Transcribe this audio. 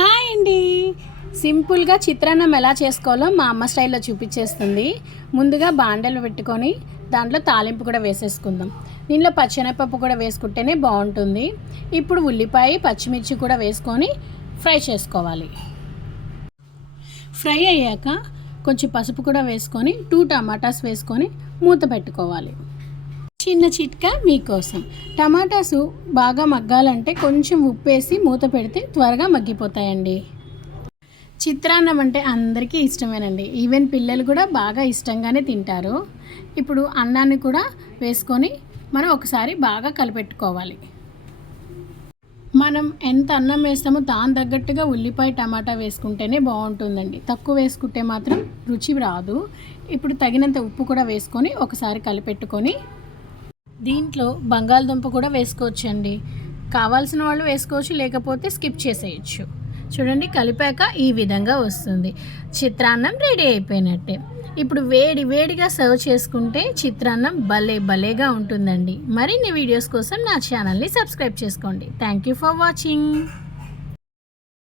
Hi అండి. సింపుల్గా చిత్రాన్నం ఎలా చేసుకోవాలో మా అమ్మ స్టైల్లో చూపించేస్తుంది. ముందుగా బాండలు పెట్టుకొని దాంట్లో తాలింపు కూడా వేసేసుకుందాం. దీనిలో పచ్చెనపప్పు కూడా వేసుకుంటేనే బాగుంటుంది. ఇప్పుడు ఉల్లిపాయ పచ్చిమిర్చి కూడా వేసుకొని ఫ్రై చేసుకోవాలి. ఫ్రై అయ్యాక కొంచెం పసుపు కూడా వేసుకొని 2 టమాటాస్ వేసుకొని మూత పెట్టుకోవాలి. చిన్న చిట్కా మీకోసం, టమాటాసు బాగా మగ్గాలంటే కొంచెం ఉప్పు వేసి మూత పెడితే త్వరగా మగ్గిపోతాయండి. చిత్రాన్నం అంటే అందరికీ ఇష్టమేనండి. ఈవెన్ పిల్లలు కూడా బాగా ఇష్టంగానే తింటారు. ఇప్పుడు అన్నాన్ని కూడా వేసుకొని మనం ఒకసారి బాగా కలిపెట్టుకోవాలి. మనం ఎంత అన్నం వేస్తామో దాని తగ్గట్టుగా ఉల్లిపాయ టమాటా వేసుకుంటేనే బాగుంటుందండి. తక్కువ వేసుకుంటే మాత్రం రుచి రాదు. ఇప్పుడు తగినంత ఉప్పు కూడా వేసుకొని ఒకసారి కలిపెట్టుకొని దీంట్లో బంగాళదుంప కూడా వేసుకోవచ్చండి. కావాల్సిన వాళ్ళు వేసుకోవచ్చు, లేకపోతే స్కిప్ చేసేయచ్చు. చూడండి, కలిపాక ఈ విధంగా వస్తుంది. చిత్రాన్నం రెడీ అయిపోయినట్టే. ఇప్పుడు వేడిగా సర్వ్ చేసుకుంటే చిత్రాన్నం భలేగా ఉంటుందండి. మరిన్ని వీడియోస్ కోసం నా ఛానల్ని సబ్స్క్రైబ్ చేసుకోండి. Thank you for watching.